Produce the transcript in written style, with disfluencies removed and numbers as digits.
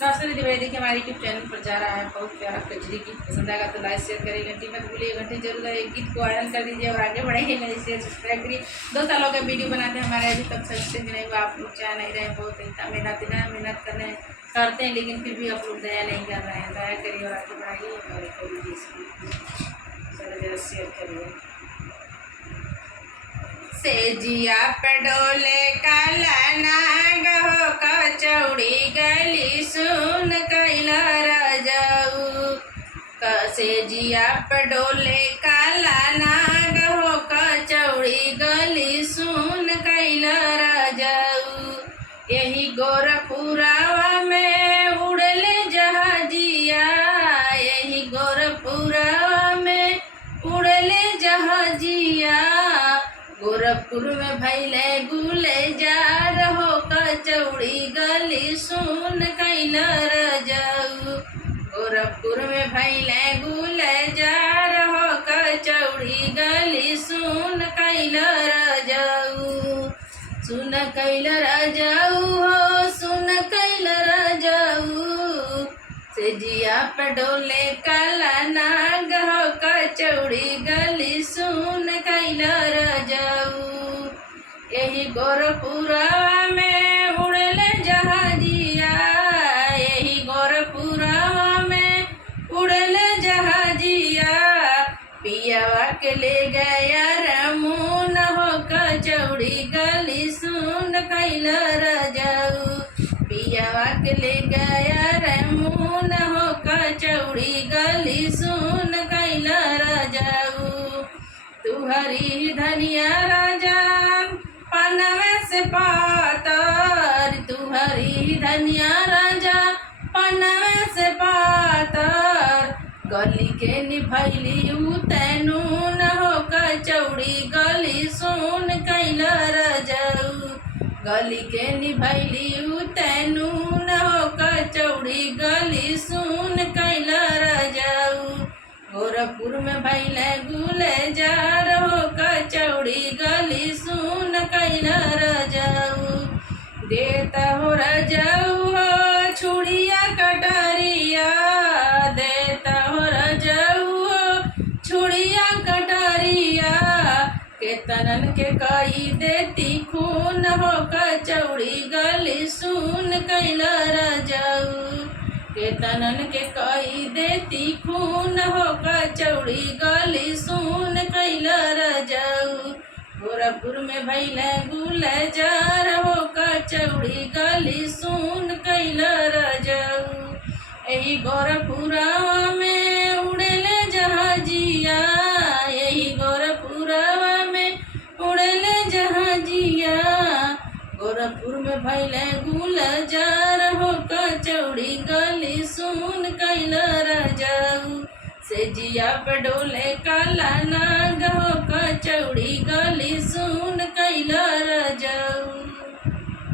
नमस्ते दीदी भाई, देखिए हमारे यूट्यूब चैनल पर जा रहा है बहुत प्यारा कजरी गीत। पसंद आएगा तो लाइक शेयर करिए, घंटी मत भूलिए, घंटी जरूर करिए, गीत को वायरल कर दीजिए और आगे बढ़ाइए। मेरे शेयर सब्सक्राइब करिए। 2 सालों का वीडियो बनाते हैं, हमारे अभी तक सब्सक्राइब नहीं हुआ। आप लोग चाह नहीं रहे, बहुत इतना मेहनत करते हैं, लेकिन फिर भी आप लोग दया नहीं कर रहे हैं। दया करिए और आगे बढ़ाइए और करिए, इसको जरा शेयर करिए। सेजिया पे डोले काला नाग हो, कचौड़ी गली सुन कैला राजाऊ। सेजिया पे डोले काला नाग हो, कचौड़ी गली सुन कैला राजाऊ। यही गोरखपुरावा में उड़ले जहाजिया, यही गोरखपुरावा में उड़ले जहाजिया। गोरखपुर में भैले गुले जा रहो, कचौड़ी गली सुन कैला राजाऊ। गोरखपुर में भैले गुले जा रहो, कचौड़ी गली सुन कैला राजाऊ। सुन कैला राजाऊ हो, सुन कैला राजाऊ। सेजिया पे डोले काला नाग हो, कचौड़ी गली सुन कैला राजाऊ। यही गोरखपुरा में उड़ले जहाजिया, यही गोरखपुरा में उड़ले जहाजिया। पियावा के ले गया रमून हो, कचौड़ी गली सुन कैला राजाऊ। पियावा के ले गया रमून हो, कचौड़ी गली सुन कैला राजाऊ। तुहरी धनिया राजा पनवे से पातर, तुहरी धनिया राजा पनवे से पातर। गली के निभैली तैनू न हो, कचौड़ी गली सुन कैला राजाऊ। गली के निभैली तैनू न हो, कचौड़ी गली सुन कैला राजाऊ। गोरखपुर में भैले गुले जा रहो, कचौड़ी गली सुन कैला राजाऊ। देता हो राजाऊ हो छुड़िया कटरिया, देता हो राजाऊ हो छुड़िया कटरिया। केतनन के कई देती खून हो, कचौड़ी गली सुन कैला राजाऊ। केतनन के कई देती खून हो, कचौड़ी गली सुन कैला राजाऊ। गोरखपुर में भैले गुले जा रहो, कचौड़ी गली सुन कैला राजाऊ। यही गोरखपुरा में उड़ले जहाजिया, यही गोरखपुरा में उड़ले जहाजिया। गोरखपुर में भैले गुल जा रहो, कचौड़ी गली सुन कैला राजाऊ। सेजिया पे डोले काला नाग हो, कचौड़ी गली सुन कैला